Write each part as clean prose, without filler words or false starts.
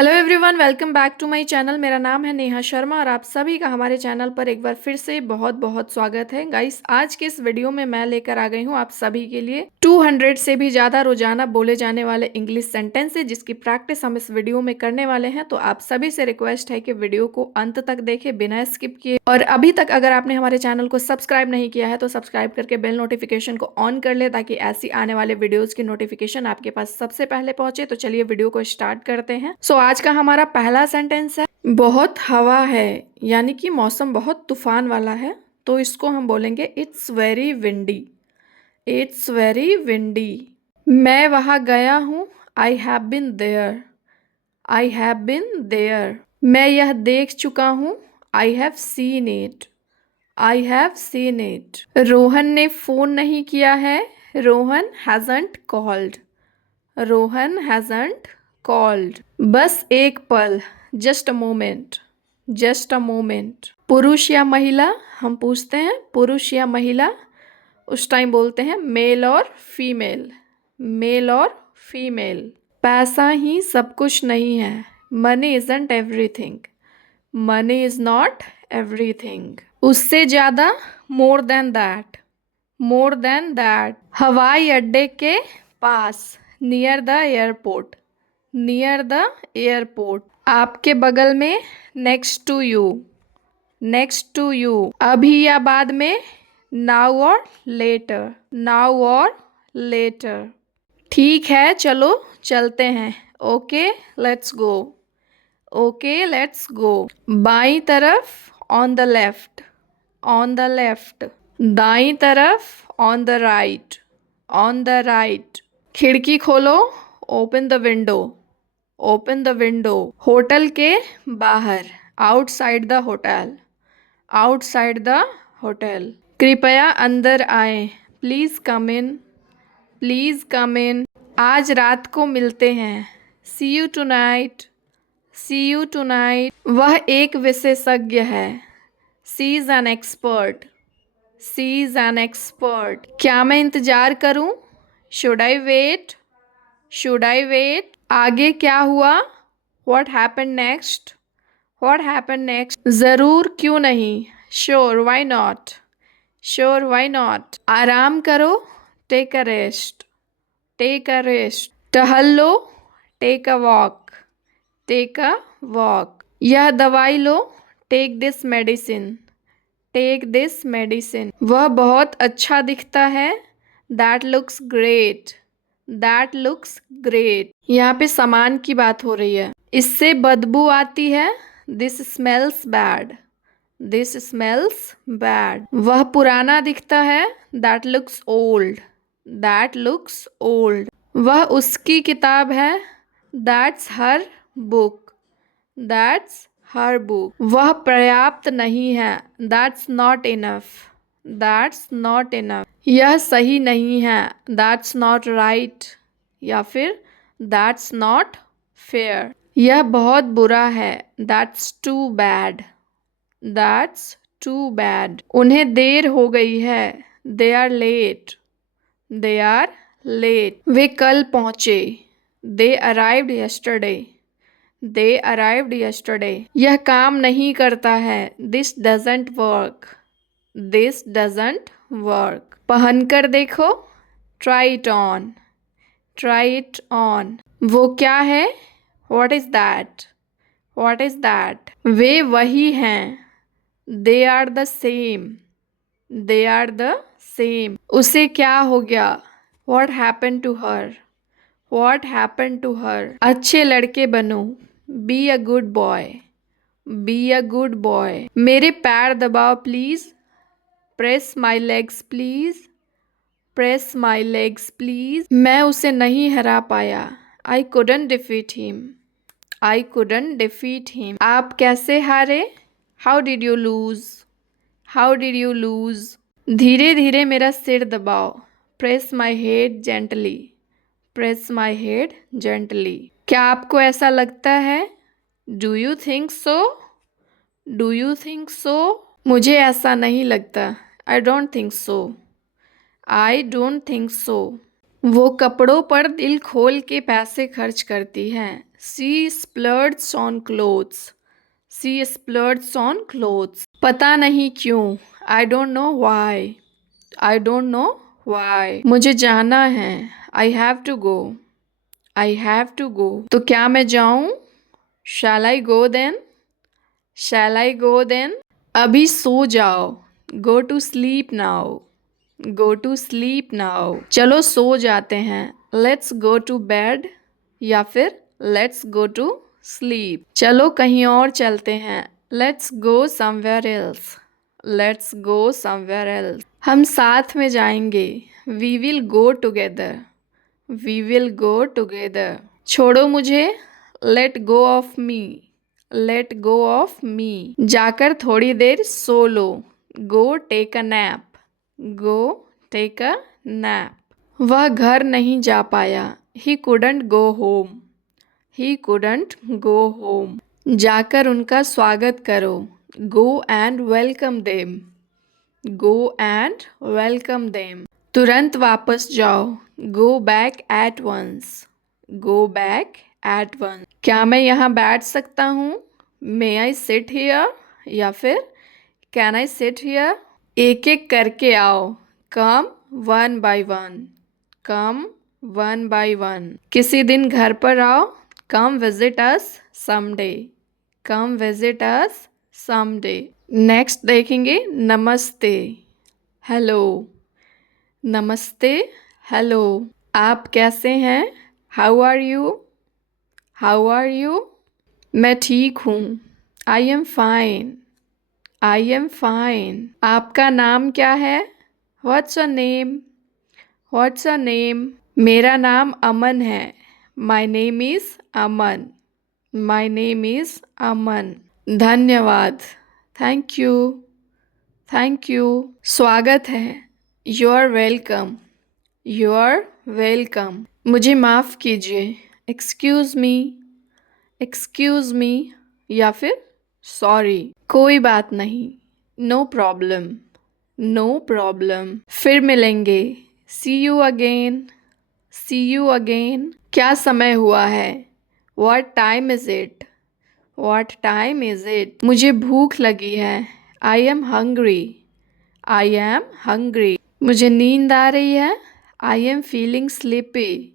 Hello everyone, welcome back to my channel. मेरा नाम है नेहा शर्मा और आप सभी का हमारे चैनल पर एक बार फिर से बहुत बहुत स्वागत है। गाइस, आज के इस वीडियो में मैं लेकर आ गई हूँ आप सभी के लिए 200 से भी ज़्यादा रोजाना बोले जाने वाले इंग्लिश सेंटेंस है, जिसकी प्रैक्टिस हम इस वीडियो में करने वाले हैं। तो आप सभी से रिक्वेस्ट है कि वीडियो को अंत तक देखें बिना स्किप किए, और अभी तक अगर आपने हमारे चैनल को सब्सक्राइब नहीं किया है तो सब्सक्राइब करके बेल नोटिफिकेशन को ऑन कर ले, ताकि ऐसी आने वाले वीडियोज़ की नोटिफिकेशन आपके पास सबसे पहले पहुंचे। तो चलिए वीडियो को स्टार्ट करते हैं। आज का हमारा पहला सेंटेंस है, बहुत हवा है, यानी कि मौसम बहुत तूफान वाला है। तो इसको हम बोलेंगे it's very windy. It's very windy. मैं वहां गया हूँ, I have been there. I have been there. मैं यह देख चुका हूँ, I have seen it. I have seen it. Rohan ने फोन नहीं किया है, Rohan hasn't called. Rohan hasn't called. बस एक पल, just a moment. Just a moment. पुरुष या महिला, हम पूछते हैं पुरुष या महिला, उस टाइम बोलते हैं मेल और फीमेल। मेल और फीमेल। पैसा ही सब कुछ नहीं है, money isn't everything. Money is not everything. उससे ज्यादा, more than that. More than that. हवाई अड्डे के पास, near the airport. Near the airport. आपके बगल में, next to you. Next to you. अभी या बाद में, नाउ और लेटर। नाउ और लेटर। ठीक है, चलो चलते हैं। Okay let's go. Okay let's go. बाईं तरफ, on the left. On the left. दाईं तरफ, on the right. On the right. खिड़की खोलो, open the window. Open the window. Hotel के बाहर, outside the hotel. Outside the hotel. कृपया अंदर आए, please come in. Please come इन। आज रात को मिलते हैं, see you tonight. See you tonight. वह एक विशेषज्ञ है, she is an expert. She is an expert. क्या मैं इंतजार करूं, should I wait. Should I wait. आगे क्या हुआ, what happened next. What happened next. जरूर क्यों नहीं, sure why not. Sure why not. आराम करो, take a rest. Take a rest. टहल लो, take a walk. Take a walk. यह दवाई लो, take this medicine. Take this medicine. वह बहुत अच्छा दिखता है, that looks great. That looks great. यहाँ पे सामान की बात हो रही है। इससे बदबू आती है, this smells bad. This smells bad. वह पुराना दिखता है, that looks old. That looks old. वह उसकी किताब है, that's her book. That's her book. वह पर्याप्त नहीं है, that's not enough. That's not enough. यह सही नहीं है, दैट्स नॉट राइट, या फिर दैट्स नॉट फेयर। यह बहुत बुरा है, that's too bad. That's too bad. उन्हें देर हो गई है, they are late. They are late. वे कल पहुंचे, they arrived yesterday. They arrived yesterday. यह काम नहीं करता है, this doesn't work. This doesn't work. पहनकर देखो, try it on. Try it on. वो क्या है, what is that. What is that. वे वही हैं, they are the same. They are the same. उसे क्या हो गया, what happened to her. What happened to her. अच्छे लड़के बनो, be a good boy. Be a good boy. मेरे पैर दबाओ please, press my legs please. Press my legs please. मैं उसे नहीं हरा पाया, I couldn't defeat him. I couldn't defeat him. आप कैसे हारे, how did you lose. How did you lose. धीरे धीरे मेरा सिर दबाओ, press my head gently. Press my head gently. क्या आपको ऐसा लगता है, do you think so. Do you think so. मुझे ऐसा नहीं लगता, I don't think so. I don't think so. वो कपड़ों पर दिल खोल के पैसे खर्च करती हैं, सी splurges on clothes. C splurges on clothes. पता नहीं क्यों. I don't know why. I don't know why. मुझे जाना है. I have to go. I have to go. तो क्या मैं जाऊं? Shall I go then? Shall I go then? अभी सो जाओ. Go to sleep now. Go to sleep now. चलो सो जाते हैं. Let's go to bed. या फिर Let's go to sleep. चलो कहीं और चलते हैं. Let's go somewhere else. Let's go somewhere else. हम साथ में जाएंगे. We will go together. We will go together. छोड़ो मुझे. Let go of me. Let go of me. जाकर थोड़ी देर सो लो. Go take a nap. Go take a nap. वह घर नहीं जा पाया. He couldn't go home. He couldn't go home. जाकर उनका स्वागत करो. Go and welcome them. Go and welcome them. तुरंत वापस जाओ. Go back at once. Go back at once. क्या मैं यहाँ बैठ सकता हूँ? May I sit here? या फिर Can I sit here? एक एक करके आओ. Come one by one. Come one by one. किसी दिन घर पर आओ. Come visit us someday. Come visit us someday. Next देखेंगे नमस्ते. हेलो. नमस्ते. हेलो. आप कैसे हैं? How are you? How are you? मैं ठीक हूँ. I am fine. I am fine. आपका नाम क्या है? What's your name? What's your name? मेरा नाम अमन है. My name is Aman. My name is Aman. धन्यवाद. Thank you. Thank you. स्वागत है. You are welcome. You are welcome. मुझे माफ़ कीजिए. Excuse me. एक्सक्यूज़ मी या फिर सॉरी. कोई बात नहीं. No problem. No problem. फिर मिलेंगे. See you again. See you again. क्या समय हुआ है? What time is it? What time is it? मुझे भूख लगी है. I am hungry. I am hungry. मुझे नींद आ रही है. I am feeling sleepy.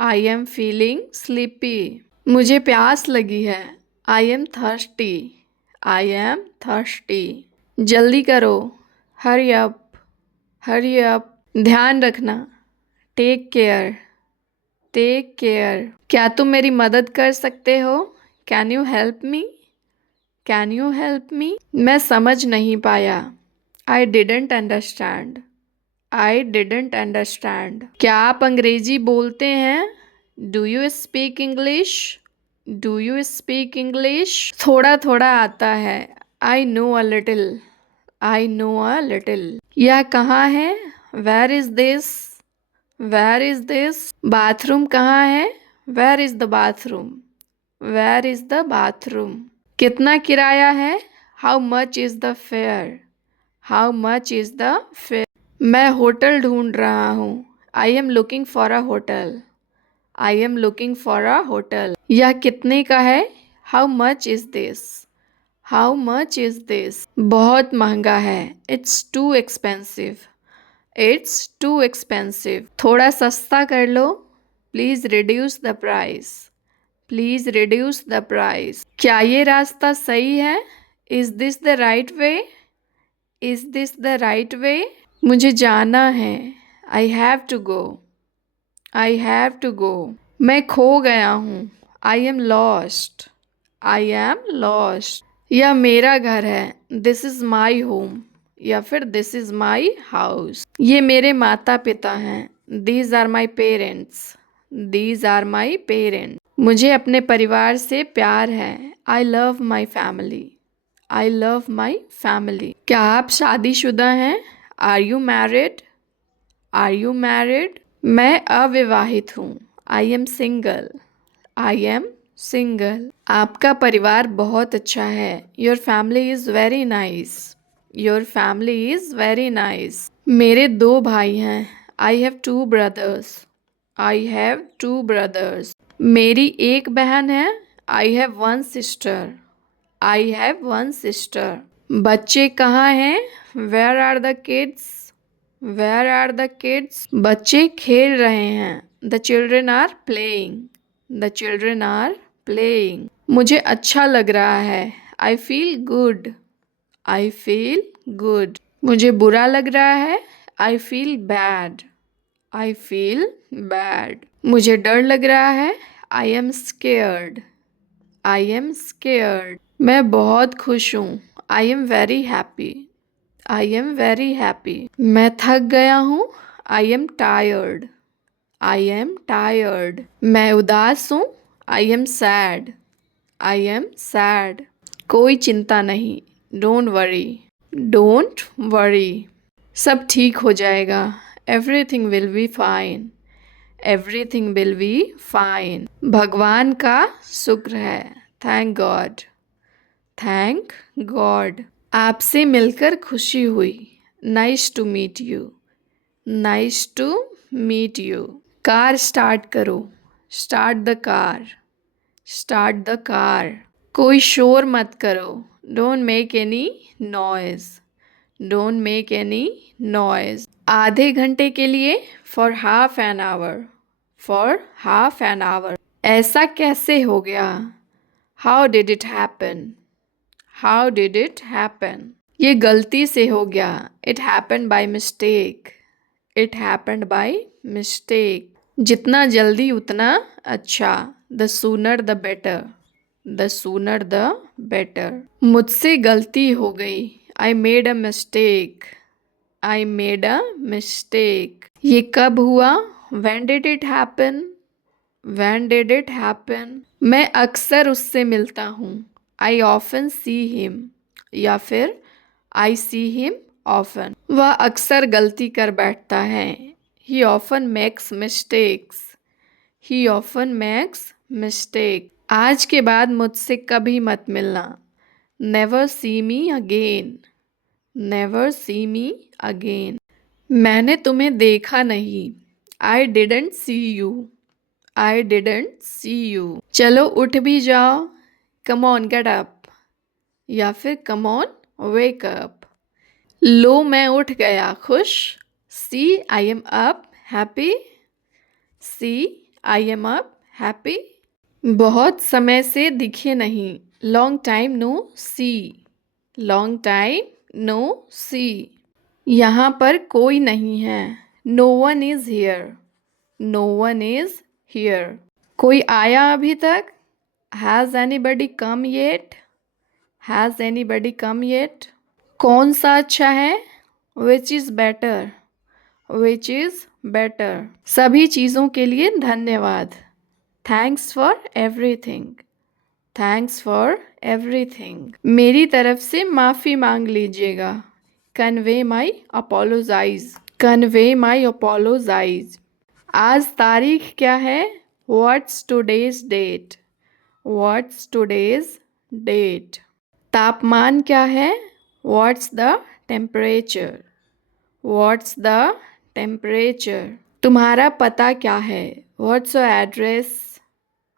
I am feeling sleepy. मुझे प्यास लगी है. I am thirsty. I am thirsty. जल्दी करो. Hurry up. Hurry up. ध्यान रखना. Take care. Take care. क्या तुम मेरी मदद कर सकते हो? Can you help me? Can you help me? मैं समझ नहीं पाया. I didn't understand. I didn't understand. क्या आप अंग्रेजी बोलते हैं? Do you speak English? Do you speak English? थोड़ा थोड़ा आता है. I know a little. I know a little. यह कहाँ है? Where is this? Where is this? Bathroom कहाँ है? Where is the bathroom? Where is the bathroom? कितना किराया है? How much is the fare? How much is the fare? मैं hotel ढूंढ रहा हूँ. I am looking for a hotel. I am looking for a hotel. यह कितने का है? How much is this? How much is this? बहुत महंगा है. It's too expensive. It's too expensive. थोड़ा सस्ता कर लो. Please reduce the price. Please reduce the price. क्या ये रास्ता सही है? Is this the right way? Is this the right way? मुझे जाना है. I have to go. I have to go. मैं खो गया हूँ. I am lost. I am lost. यह मेरा घर है. This is my home. या फिर दिस इज़ माई हाउस. ये मेरे माता पिता हैं. These are my parents. These are my parents. मुझे अपने परिवार से प्यार है. I love my family. I love my family. क्या आप शादीशुदा हैं? Are you married? Are you married? मैं अविवाहित हूँ. I am single. I am single. आपका परिवार बहुत अच्छा है. Your family is very nice. Your family is very nice. मेरे 2 भाई हैं. I have 2 brothers. I have 2 brothers. मेरी एक बहन है। I have one sister. I have one sister. बच्चे कहाँ हैं? Where are the kids? Where are the kids? बच्चे खेल रहे हैं। The children are playing. The children are playing. मुझे अच्छा लग रहा है। I feel good. I feel good. मुझे बुरा लग रहा है। I feel bad. I feel bad. मुझे डर लग रहा है। I am scared. I am scared. मैं बहुत खुश हूँ। I am very happy. I am very happy. मैं थक गया हूँ। I am tired. I am tired. मैं उदास हूँ। I am sad. I am sad. कोई चिंता नहीं। Don't worry. Don't worry. सब ठीक हो जाएगा। Everything will be fine. Everything will be fine. भगवान का शुक्र है। Thank God. Thank God. आपसे मिलकर खुशी हुई। Nice to meet you. Nice to meet you. Car start करो। Start the car. Start the car. कोई शोर मत करो। Don't make any noise. Don't make any noise. आधे घंटे के लिए। For half an hour. For half an hour. ऐसा कैसे हो गया? How did it happen? How did it happen? ये गलती से हो गया। It happen by mistake. It happened by mistake. जितना जल्दी उतना अच्छा। The sooner the better. The sooner the better. मुझसे गलती हो गई। I made a mistake. I made a mistake. ये कब हुआ? When did it happen? When did it happen? मैं अक्सर उससे मिलता हूँ। I often see him. या फिर आई सी हिम ऑफन। वह अक्सर गलती कर बैठता है। ही ऑफन मेक्स मिस्टेक्स। ही ऑफन मेक्स मिस्टेक। आज के बाद मुझसे कभी मत मिलना। Never see me again. Never see me again. मैंने तुम्हें देखा नहीं। I didn't see you. I didn't see you. चलो उठ भी जाओ। Come on get up. या फिर कम ऑन वेक अप। लो मैं उठ गया खुश। See I am up happy. See I am up happy. बहुत समय से दिखे नहीं। Long time no see. Long time no see. यहाँ पर कोई नहीं है। No one is here. No one is here. कोई आया अभी तक? Has anybody come yet? Has anybody come yet? कौन सा अच्छा है? Which is better? Which is better? सभी चीज़ों के लिए धन्यवाद। Thanks for everything. Thanks for everything. मेरी तरफ से माफ़ी मांग लीजिएगा। Convey my apologise. Convey my apologise. आज तारीख क्या है? What's today's date? What's today's date? तापमान क्या है? What's the temperature? What's the temperature? तुम्हारा पता क्या है? What's your address?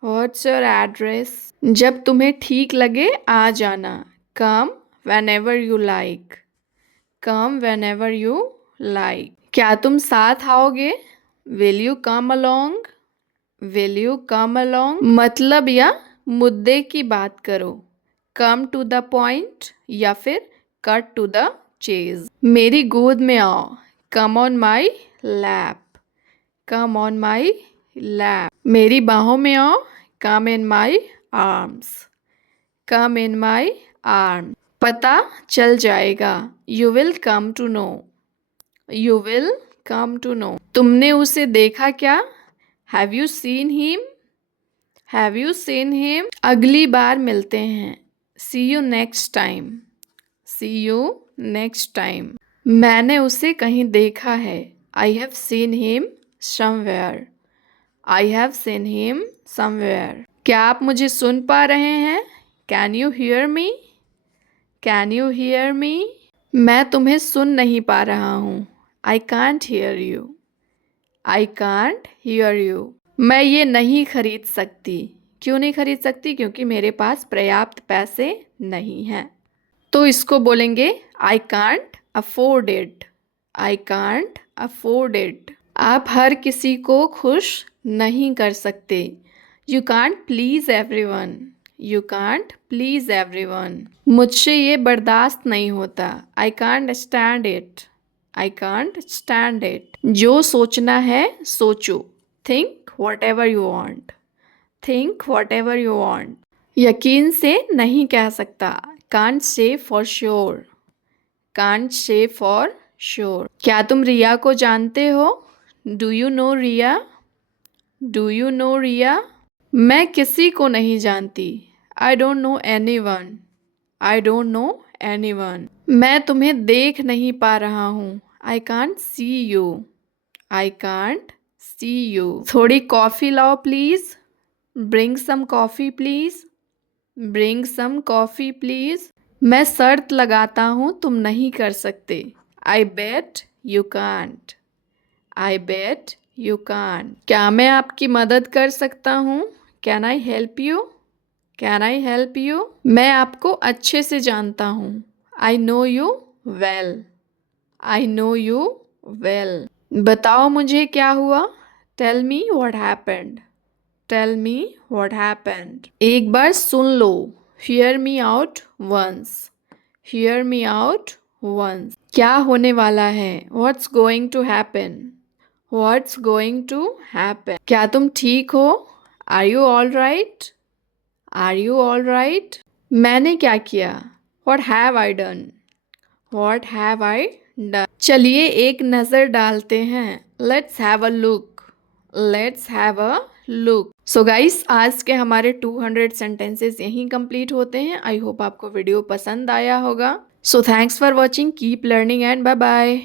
What's your address? जब तुम्हें ठीक लगे आ जाना। Come whenever you like. Come whenever you like. क्या तुम साथ आओगे? Will you come along? Will you come along? मतलब या मुद्दे की बात करो। कम टू द पॉइंट या फिर कट टू द चेज। मेरी गोद में आओ। Come on my lap. Come on my lap. मेरी बाहों में आओ। Come in my arms. Come in my arm. पता चल जाएगा। You will come to know. You will come to know. तुमने उसे देखा क्या? Have you seen him? Have you seen him? अगली बार मिलते हैं। See you next time. See you next time. मैंने उसे कहीं देखा है। I have seen him somewhere. I have seen him somewhere. क्या आप मुझे सुन पा रहे हैं? Can you hear me? Can you hear me? मैं तुम्हें सुन नहीं पा रहा हूँ। I can't hear you. I can't hear you. मैं ये नहीं खरीद सकती। क्यों नहीं खरीद सकती? क्योंकि मेरे पास पर्याप्त पैसे नहीं हैं। तो इसको बोलेंगे I can't afford it. I can't afford it. आप हर किसी को खुश नहीं कर सकते। You can't please everyone. You can't please everyone. मुझसे ये बर्दाश्त नहीं होता। I can't stand it. I can't stand it. जो सोचना है सोचो। Think what ever you want. Think what ever you want. यकीन से नहीं कह सकता। Can't say for sure. Can't say for sure. क्या तुम रिया को जानते हो? Do you know Riya? Do you know Riya? मैं किसी को नहीं जानती। I don't know anyone. I don't know anyone. मैं तुम्हें देख नहीं पा रहा हूँ। I can't see you. I can't see you. थोड़ी कॉफ़ी लाओ please. Bring some coffee please. Bring some coffee please. मैं शर्त लगाता हूँ तुम नहीं कर सकते। I bet you can't. I bet you can't. क्या मैं आपकी मदद कर सकता हूँ? Can I help you? Can I help you? मैं आपको अच्छे से जानता हूँ। I know you well. I know you well. बताओ मुझे क्या हुआ? Tell me what happened. Tell me what happened. एक बार सुन लो। Hear me out once. Hear me out once. क्या होने वाला है? What's going to happen. What's going to happen. क्या तुम ठीक हो? Are you all right? Are you all right? मैंने क्या किया? What have I done. What have I done. चलिए एक नज़र डालते हैं। Let's have a look. Let's have a look. So guys, आज के हमारे 200 सेंटेंसेस यहीं कंप्लीट होते हैं। आई होप आपको वीडियो पसंद आया होगा। So thanks for watching. Keep learning and bye bye.